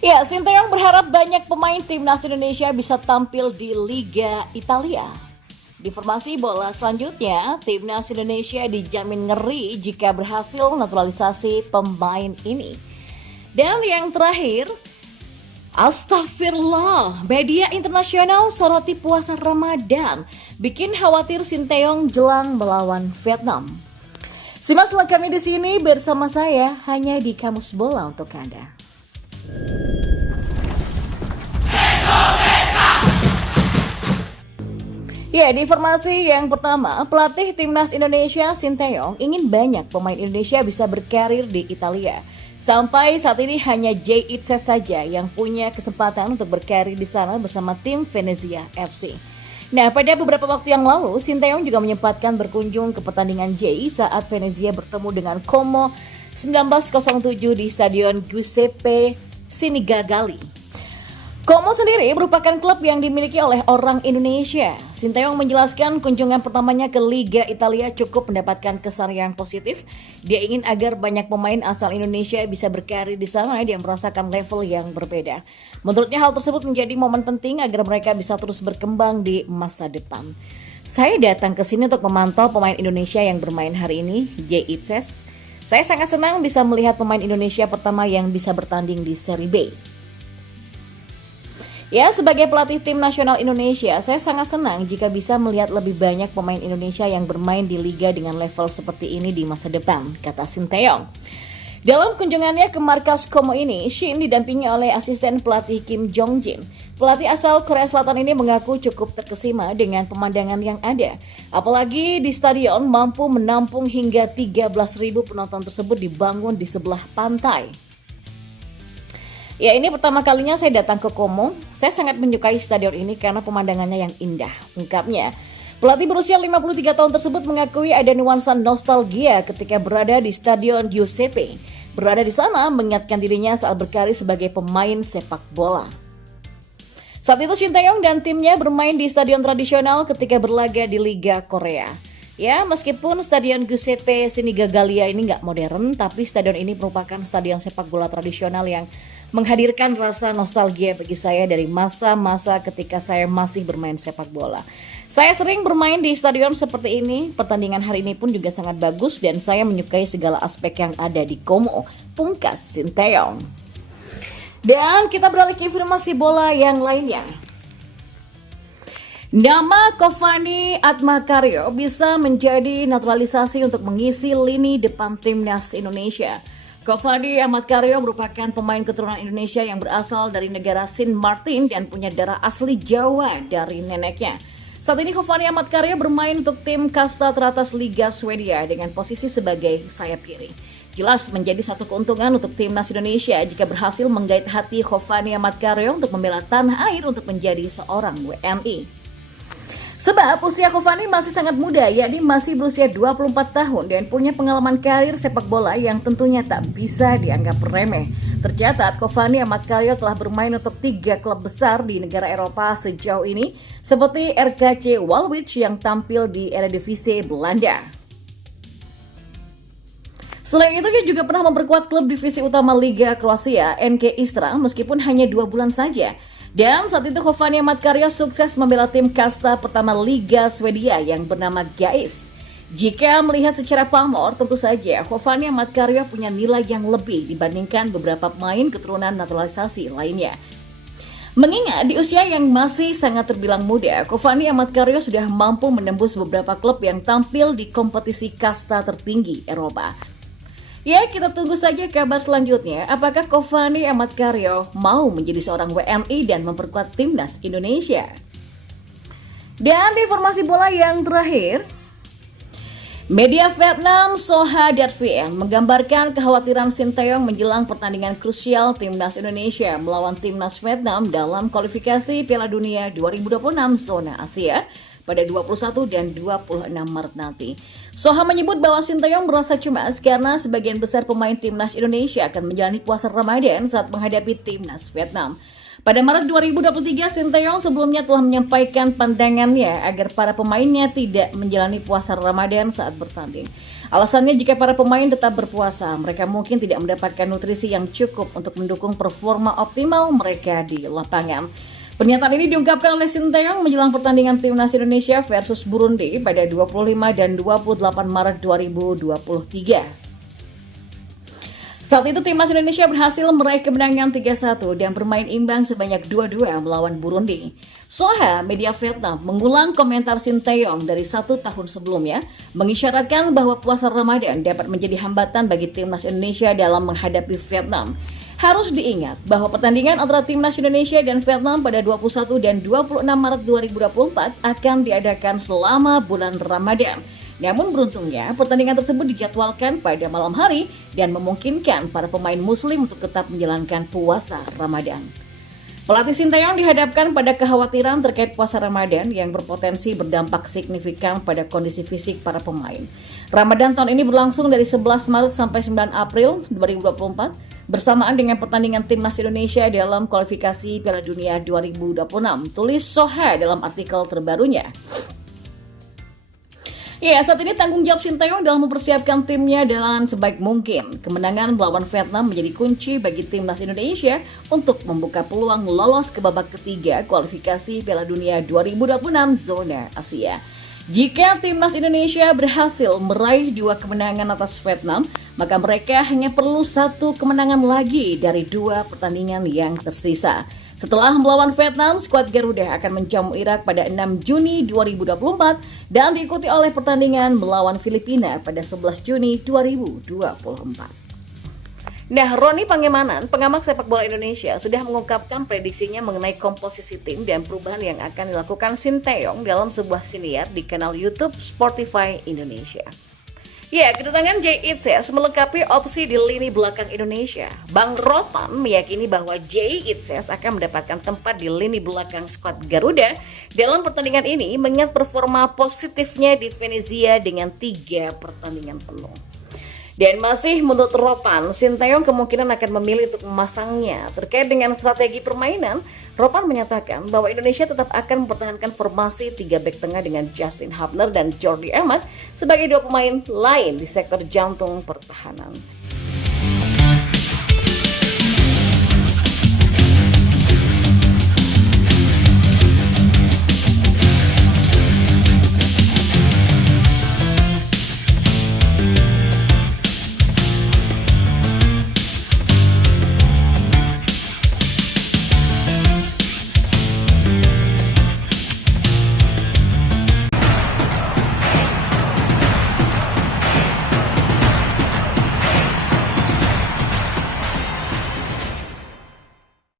Ya, Sinteyong berharap banyak pemain timnas Indonesia bisa tampil di Liga Italia. Di informasi bola selanjutnya, timnas Indonesia dijamin ngeri jika berhasil naturalisasi pemain ini. Dan yang terakhir, astagfirullah, media internasional soroti puasa Ramadan, bikin khawatir Sinteyong jelang melawan Vietnam. Simak selengkapnya di sini bersama saya hanya di Kamus Bola untuk Anda. Ya, di informasi yang pertama, pelatih timnas Indonesia Sinteyong ingin banyak pemain Indonesia bisa berkarir di Italia. Sampai saat ini hanya Jay Itzes saja yang punya kesempatan untuk berkarir di sana bersama tim Venezia FC. Nah, pada beberapa waktu yang lalu, Sinteyong juga menyempatkan berkunjung ke pertandingan Jay saat Venezia bertemu dengan Como 1907 di Stadion Giuseppe Sinigagali. Como sendiri merupakan klub yang dimiliki oleh orang Indonesia. Sinteyong menjelaskan kunjungan pertamanya ke Liga Italia cukup mendapatkan kesan yang positif. Dia ingin agar banyak pemain asal Indonesia bisa berkarir di sana dan merasakan level yang berbeda. Menurutnya hal tersebut menjadi momen penting agar mereka bisa terus berkembang di masa depan. Saya datang ke sini untuk memantau pemain Indonesia yang bermain hari ini, Jay Itzes. Saya sangat senang bisa melihat pemain Indonesia pertama yang bisa bertanding di Serie B. Ya, sebagai pelatih tim nasional Indonesia, saya sangat senang jika bisa melihat lebih banyak pemain Indonesia yang bermain di liga dengan level seperti ini di masa depan, kata Sinteyong. Dalam kunjungannya ke markas Como ini, Shin didampingi oleh asisten pelatih Kim Jong-jin. Pelatih asal Korea Selatan ini mengaku cukup terkesima dengan pemandangan yang ada. Apalagi di stadion mampu menampung hingga 13.000 penonton tersebut dibangun di sebelah pantai. Ya, ini pertama kalinya saya datang ke Como. Saya sangat menyukai stadion ini karena pemandangannya yang indah, ungkapnya. Pelatih berusia 53 tahun tersebut mengakui ada nuansa nostalgia ketika berada di Stadion Giuseppe. Berada di sana mengingatkan dirinya saat berkarir sebagai pemain sepak bola. Saat itu Sinteyong dan timnya bermain di stadion tradisional ketika berlaga di Liga Korea. Ya, meskipun Stadion Giuseppe Sinigalia ini nggak modern, tapi stadion ini merupakan stadion sepak bola tradisional yang menghadirkan rasa nostalgia bagi saya dari masa-masa ketika saya masih bermain sepak bola. Saya sering bermain di stadion seperti ini, pertandingan hari ini pun juga sangat bagus dan saya menyukai segala aspek yang ada di Como, pungkas Sinteyong. Dan kita beralih ke informasi bola yang lainnya. Nama Cavani Atmakaryo bisa menjadi naturalisasi untuk mengisi lini depan timnas Indonesia. Cavani Atmakaryo merupakan pemain keturunan Indonesia yang berasal dari negara Sint Maarten dan punya darah asli Jawa dari neneknya. Saat ini Cavani Atmakaryo bermain untuk tim kasta teratas Liga Swedia dengan posisi sebagai sayap kiri. Jelas menjadi satu keuntungan untuk timnas Indonesia jika berhasil menggait hati Cavani Atmakaryo untuk membela tanah air untuk menjadi seorang WNI. Sebab usia Cavani masih sangat muda, yakni masih berusia 24 tahun dan punya pengalaman karir sepak bola yang tentunya tak bisa dianggap remeh. Tercatat, Cavani Atmakaryo telah bermain untuk 3 klub besar di negara Eropa sejauh ini, seperti RKC Waalwijk yang tampil di Eredivisie Belanda. Selain itu, ia juga pernah memperkuat klub divisi utama Liga Kroasia, NK Istra, meskipun hanya 2 bulan saja. Dan saat itu Cavani Atmakaryo sukses membela tim kasta pertama Liga Swedia yang bernama GAIS. Jika melihat secara pamor, tentu saja Cavani Atmakaryo punya nilai yang lebih dibandingkan beberapa pemain keturunan naturalisasi lainnya. Mengingat di usia yang masih sangat terbilang muda, Cavani Atmakaryo sudah mampu menembus beberapa klub yang tampil di kompetisi kasta tertinggi Eropa. Ya, kita tunggu saja kabar selanjutnya. Apakah Cavani Atmakaryo mau menjadi seorang WNI dan memperkuat timnas Indonesia? Dan di informasi bola yang terakhir, media Vietnam Soha Dat Vien menggambarkan kekhawatiran Sinteyong menjelang pertandingan krusial timnas Indonesia melawan timnas Vietnam dalam kualifikasi Piala Dunia 2026 zona Asia pada 21 dan 26 Maret nanti. Soha menyebut bahwa Sinteyong merasa cemas karena sebagian besar pemain timnas Indonesia akan menjalani puasa Ramadan saat menghadapi timnas Vietnam. Pada Maret 2023, Sinteyong sebelumnya telah menyampaikan pandangannya agar para pemainnya tidak menjalani puasa Ramadan saat bertanding. Alasannya jika para pemain tetap berpuasa, mereka mungkin tidak mendapatkan nutrisi yang cukup untuk mendukung performa optimal mereka di lapangan. Pernyataan ini diungkapkan oleh Sinteyong menjelang pertandingan Timnas Indonesia versus Burundi pada 25 dan 28 Maret 2023. Saat itu Timnas Indonesia berhasil meraih kemenangan 3-1 dan bermain imbang sebanyak 2-2 melawan Burundi. Soha, media Vietnam, mengulang komentar Sinteyong dari 1 tahun sebelumnya, mengisyaratkan bahwa puasa Ramadan dapat menjadi hambatan bagi Timnas Indonesia dalam menghadapi Vietnam. Harus diingat bahwa pertandingan antara Timnas Indonesia dan Vietnam pada 21 dan 26 Maret 2024 akan diadakan selama bulan Ramadan. Namun beruntungnya pertandingan tersebut dijadwalkan pada malam hari dan memungkinkan para pemain muslim untuk tetap menjalankan puasa Ramadan. Pelatih Sinteyong dihadapkan pada kekhawatiran terkait puasa Ramadan yang berpotensi berdampak signifikan pada kondisi fisik para pemain. Ramadan tahun ini berlangsung dari 11 Maret sampai 9 April 2024 bersamaan dengan pertandingan Timnas Indonesia dalam kualifikasi Piala Dunia 2026, tulis Soha dalam artikel terbarunya. Ya, saat ini tanggung jawab Sinteyong dalam mempersiapkan timnya dengan sebaik mungkin. Kemenangan melawan Vietnam menjadi kunci bagi Timnas Indonesia untuk membuka peluang lolos ke babak ketiga kualifikasi Piala Dunia 2026 zona Asia. Jika Timnas Indonesia berhasil meraih 2 kemenangan atas Vietnam, maka mereka hanya perlu 1 kemenangan lagi dari 2 pertandingan yang tersisa. Setelah melawan Vietnam, skuad Garuda akan menjamu Irak pada 6 Juni 2024 dan diikuti oleh pertandingan melawan Filipina pada 11 Juni 2024. Nah, Roni Pangemanan, pengamat sepak bola Indonesia, sudah mengungkapkan prediksinya mengenai komposisi tim dan perubahan yang akan dilakukan Sinteyong dalam sebuah siniar di kanal YouTube Sportify Indonesia. Ya, kedatangan Jay Itzes melengkapi opsi di lini belakang Indonesia. Bang Ropan meyakini bahwa Jay Itzes akan mendapatkan tempat di lini belakang skuad Garuda dalam pertandingan ini mengingat performa positifnya di Venezia dengan 3 pertandingan penuh. Dan masih menurut Ropan, Sinteyong kemungkinan akan memilih untuk memasangnya. Terkait dengan strategi permainan, Ropan menyatakan bahwa Indonesia tetap akan mempertahankan formasi 3 bek tengah dengan Justin Hubner dan Jordi Amat sebagai 2 pemain lain di sektor jantung pertahanan.